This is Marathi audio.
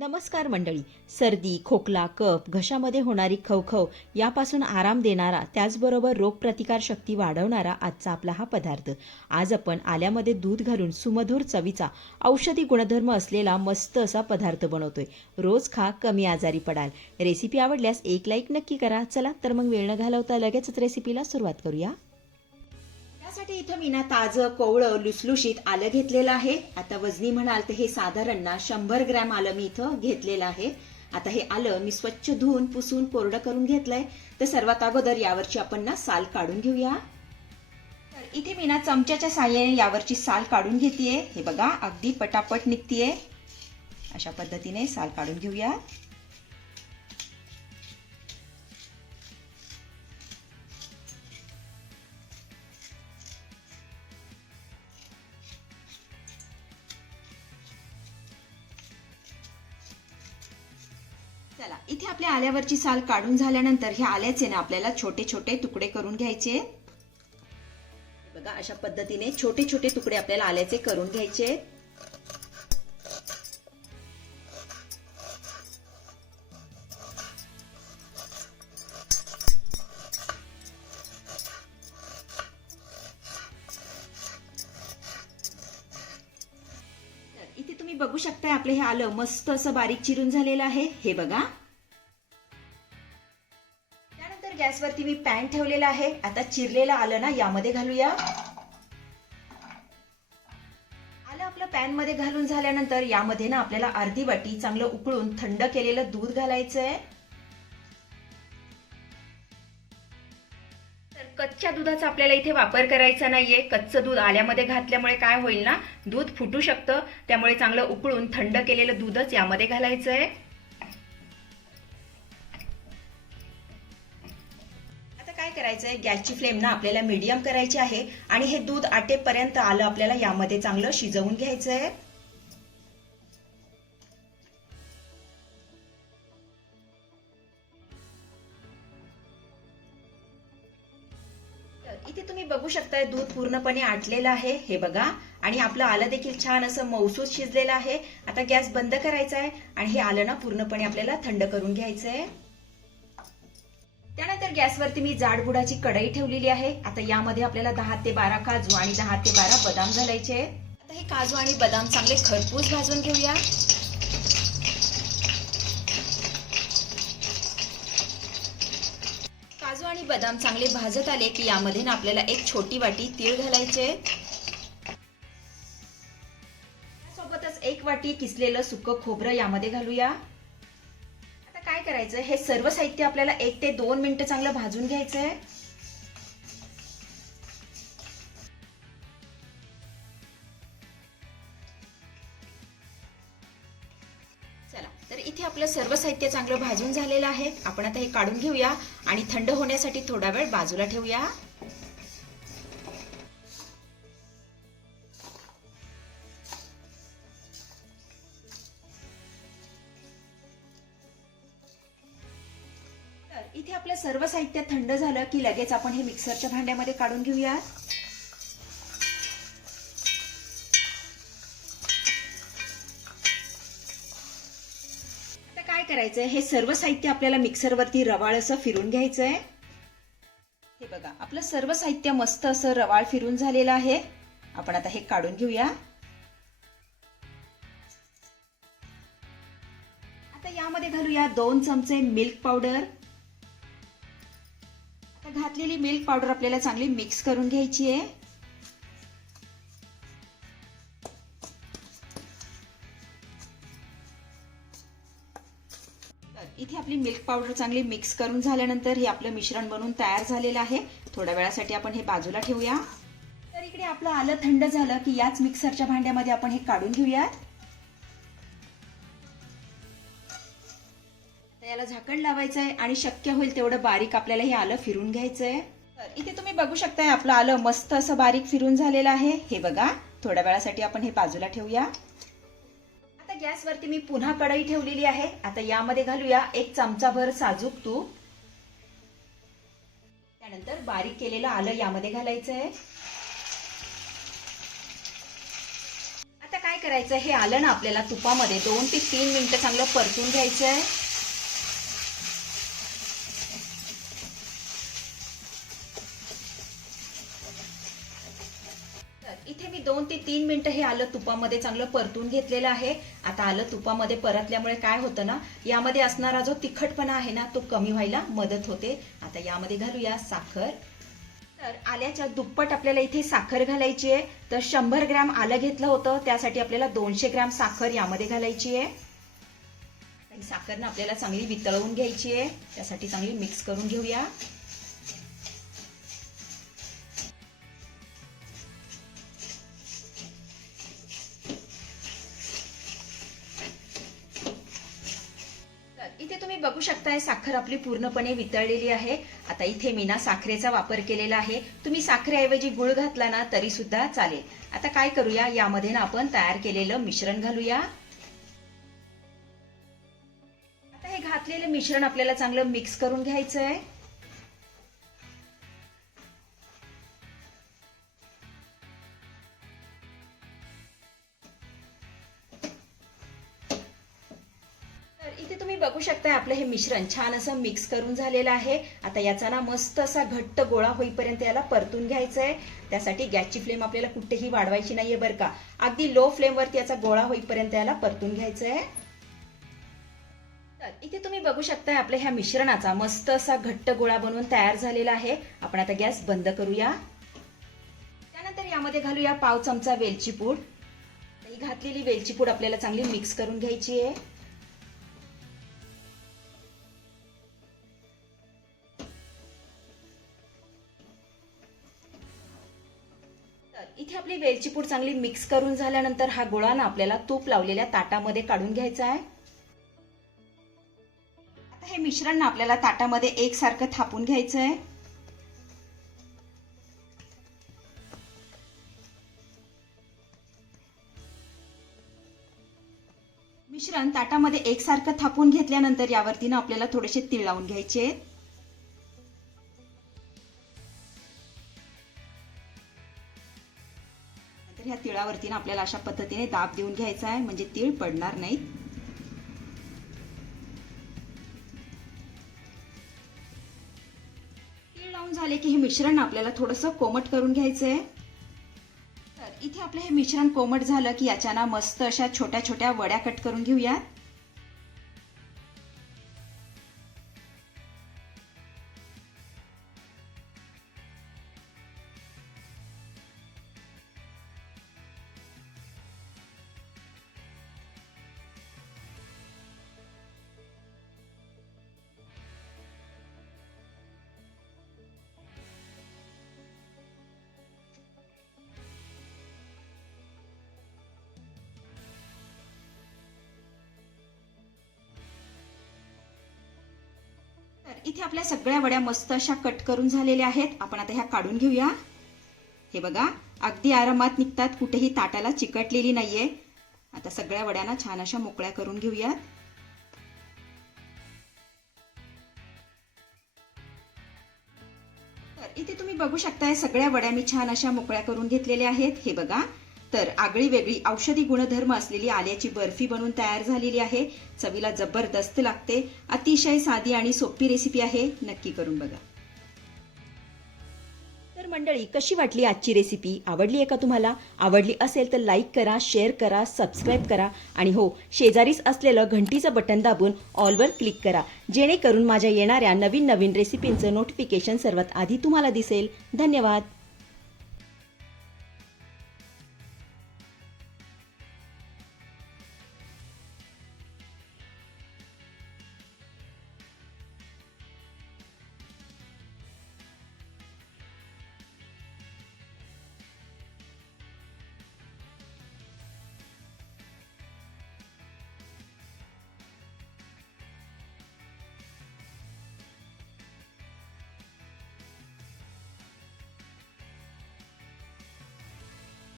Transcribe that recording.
नमस्कार मंडळी. सर्दी खोकला कप घशामध्ये होणारी खवखव यापासून आराम देणारा त्याचबरोबर रोगप्रतिकारशक्ती वाढवणारा आजचा आपला हा पदार्थ. आज आपण आल्यामध्ये दूध घालून सुमधुर चवीचा औषधी गुणधर्म असलेला मस्त असा पदार्थ बनवतोय. रोज खा कमी आजारी पडाल. रेसिपी आवडल्यास एक लाईक नक्की करा. चला तर मग वेळ न घालवता लगेचच रेसिपीला सुरुवात करूया. त्यासाठी इथं मी ना ताजं कोवळं लुसलुशीत आलं घेतलेलं आहे. आता वजनी म्हणाल तर हे साधारण ना शंभर ग्रॅम आलं मी इथं घेतलेलं आहे. आता हे आलं मी स्वच्छ धुवून पुसून कोरडं करून घेतलंय. तर सर्वात अगोदर यावरची आपण ना साल काढून घेऊया. तर इथे मी ना चमच्याच्या साह्याने यावरची साल काढून घेतेय. हे बघा अगदी पटापट निघतीये. अशा पद्धतीने साल काढून घेऊया. चला इथे आपल्या आल्यावरची साल काढून झाल्यानंतर हे आल्याचे ना आपल्याला छोटे छोटे तुकडे करून घ्यायचे. बघा अशा पद्धतीने छोटे छोटे तुकडे आपल्याला आल्याचे करून घ्यायचे. इथे तुम्ही बघू शकताय आपलं हे आलं मस्त असं बारीक चिरून झालेलं आहे. हे बघा. गॅसवरती मी पॅन ठेवलेला आहे. आता चिरलेलं आलं ना यामध्ये घालूया. आलं आपलं पॅनमध्ये घालून झाल्यानंतर यामध्ये ना आपल्याला अर्धी वाटी चांगलं उकळून थंड केलेलं दूध घालायचंय. तर कच्च्या दुधाचा आपल्याला इथे वापर करायचा नाहीये. कच्चं दूध आल्यामध्ये घातल्यामुळे काय होईल ना दूध फुटू शकतं. त्यामुळे चांगलं उकळून थंड केलेलं दूधच यामध्ये घालायचं आहे करायचं आहे गॅसची फ्लेम ना आपल्याला मीडियम करायची आहे आणि हे दूध आटेपर्यंत आलं आपल्याला यामध्ये चांगलं शिजवून घ्यायचं आहे इथे तुम्ही बघू शकताय दूध पूर्णपणे आटलेलं आहे हे बघा. आणि आपलं आलं देखील छान असं मौसूस शिजलेलं आहे. आता गॅस बंद करायचा आहे आणि हे आलं ना पूर्णपणे आपल्याला थंड करून घ्यायचंय. त्यानंतर गॅसवरती मी जाडबुडाची कढई ठेवलेली आहे. आता यामध्ये आपल्याला दहा ते बारा काजू आणि दहा ते बारा बदाम घालायचे आहेत. आता हे काजू आणि बदाम चांगले खरपूस भाजून घेऊया. काजू आणि बदाम चांगले भाजत आले की यामध्ये ना आपल्याला एक छोटी वाटी तीळ घालायचे. सोबतच एक वाटी किसलेलं सुकं खोबरं यामध्ये घालूया. करायचं हे सर्व साहित्य आपल्याला एक ते दोन मिनिटं चांगलं भाजून घ्यायचंय. चला तर इथे आपलं सर्व साहित्य चांगलं भाजून झालेलं आहे. आपण आता हे काढून घेऊया आणि थंड होण्यासाठी थोडा वेळ बाजूला ठेवूया. सर्व साहित्य थंड झालं की लगेच आपण हे मिक्सरच्या भांड्यामध्ये काढून घेऊया आता काय करायचंय? हे सर्व साहित्य आपल्याला मिक्सरवरती रवाळ असं फिरून घ्यायचंय. हे बघा आपलं सर्व साहित्य मस्त असं रवाळ फिरून झालेलं आहे. आपण आता हे काढून घेऊया. आता यामध्ये घालूया दोन चमचे मिल्क पावडर. घातलेली मिल्क पावडर आपल्याला चांगली मिक्स करून घ्यायची आहे. इथे आपली मिल्क पावडर चांगली मिक्स करून झाल्यानंतर हे आपलं मिश्रण बनवून तयार झालेलं आहे. थोड्या वेळासाठी आपण हे बाजूला ठेवूया. तर इकडे आपलं आलं थंड झालं की याच मिक्सरच्या भांड्यामध्ये आपण हे काढून घेऊयात. याला झाकण लावायचं आहे आणि शक्य होईल तेवढं बारीक आपल्याला हे आलं फिरून घ्यायचंय. तर इथे तुम्ही बघू शकताय आपलं आलं मस्त असं बारीक फिरून झालेलं आहे. हे बघा थोड्या वेळासाठी आपण हे बाजूला ठेवूया. आता गॅसवरती मी पुन्हा कढई ठेवलेली आहे. आता यामध्ये घालूया एक चमचाभर साजूक तूप. त्यानंतर बारीक केलेलं आलं यामध्ये घालायचं आहे आता काय करायचं हे आलं ना आपल्याला तुपामध्ये. दोन ते तीन मिनिटं चांगलं परतून घ्यायचं आहे मी दोन ते तीन मिनिटं हे आलं तुपामध्ये चांगलं परतून घेतलेलं आहे. आता आलं तुपामध्ये परतल्यामुळे काय होतं ना यामध्ये असणारा जो तिखटपणा आहे ना तो कमी व्हायला मदत होते. आता यामध्ये घालूया साखर. तर आल्याच्या दुप्पट आपल्याला इथे साखर घालायची आहे. तर शंभर ग्रॅम आलं घेतलं होतं त्यासाठी आपल्याला दोनशे ग्रॅम साखर यामध्ये घालायची आहे. साखर ना आपल्याला चांगली वितळवून घ्यायची आहे. त्यासाठी चांगली मिक्स करून घेऊया. तुम्ही बघू शकताय साखर आपली पूर्णपणे वितळलेली आहे. आता इथे मी ना साखरेचा वापर केलेला आहे. तुम्ही साखरेऐवजी गुळ घातला ना तरी सुद्धा चालेल. आता काय करूया? यामध्ये ना आपण तयार केलेलं मिश्रण घालूया. आता हे घातलेलं मिश्रण आपल्याला चांगलं मिक्स करून घ्यायचं आहे तुम्ही शकता आपलं हे मिश्रण छान असं मिक्स करून झालेलं आहे. आता याचा ना मस्त असा घट्ट गोळा होईपर्यंत याला परतून घ्यायचं आहे त्यासाठी गॅसची फ्लेम आपल्याला कुठेही वाढवायची नाहीये बरं का. अगदी लो फ्लेमवरती याचा गोळा होईपर्यंत याला परतून घ्यायचं आहे तर इथे तुम्ही बघू शकताय आपल्या ह्या मिश्रणाचा मस्त असा घट्ट गोळा बनवून तयार झालेला आहे. आपण आता गॅस बंद करूया. त्यानंतर यामध्ये घालूया पाव चमचा वेलची पूड. ही घातलेली वेलची पूड आपल्याला चांगली मिक्स करून घ्यायची आहे. वेलची पूड चांगली मिक्स करून झाल्यानंतर हा गोळा ना आपल्याला तूप लावलेल्या ताटामध्ये काढून घ्यायचा आहे. आता हे मिश्रण ना आपल्याला ताटामध्ये एकसारखं थापून घ्यायचं आहे मिश्रण ताटामध्ये एकसारखं थापून घेतल्यानंतर यावरती ना आपल्याला थोडेसे तीळ लावून घ्यायचे आहेत. तिळावरती ना आपल्याला अशा पद्धतीने दाब देऊन घ्यायचा आहे म्हणजे तीळ पडणार नाहीत. तीळ लावून झाले की हे मिश्रण आपल्याला थोडंसं कोमट करून घ्यायचं आहे तर इथे आपलं हे मिश्रण कोमट झालं की याच्या ना मस्त अशा छोट्या छोट्या वड्या कट करून घेऊयात. इथे आपल्या सगळ्या वड्या मस्त अशा कट करून झालेल्या आहेत. आपण आता ह्या काढून घेऊया. हे बघा अगदी आरामात निघतात. कुठेही ताटाला चिकटलेली नाहीये. आता सगळ्या वड्यांना छान अशा मोकळ्या करून घेऊयात. तर इथे तुम्ही बघू शकताय सगळ्या वड्या मी छान अशा मोकळ्या करून घेतलेल्या आहेत. हे बघा तर आगळी वेगळी औषधी गुणधर्म असलेली आल्याची बर्फी बनवून तयार झालेली आहे. चवीला जबरदस्त लागते. अतिशय साधी आणि सोपी रेसिपी आहे. नक्की करून बघा. तर मंडळी कशी वाटली आजची रेसिपी आवडली आहे का तुम्हाला? आवडली असेल तर लाईक करा शेअर करा सबस्क्राईब करा आणि हो शेजारीच असलेलं घंटीचं बटन दाबून ऑलवर क्लिक करा. जेणेकरून माझ्या येणाऱ्या नवीन नवीन रेसिपींचं नोटिफिकेशन सर्वात आधी तुम्हाला दिसेल. धन्यवाद.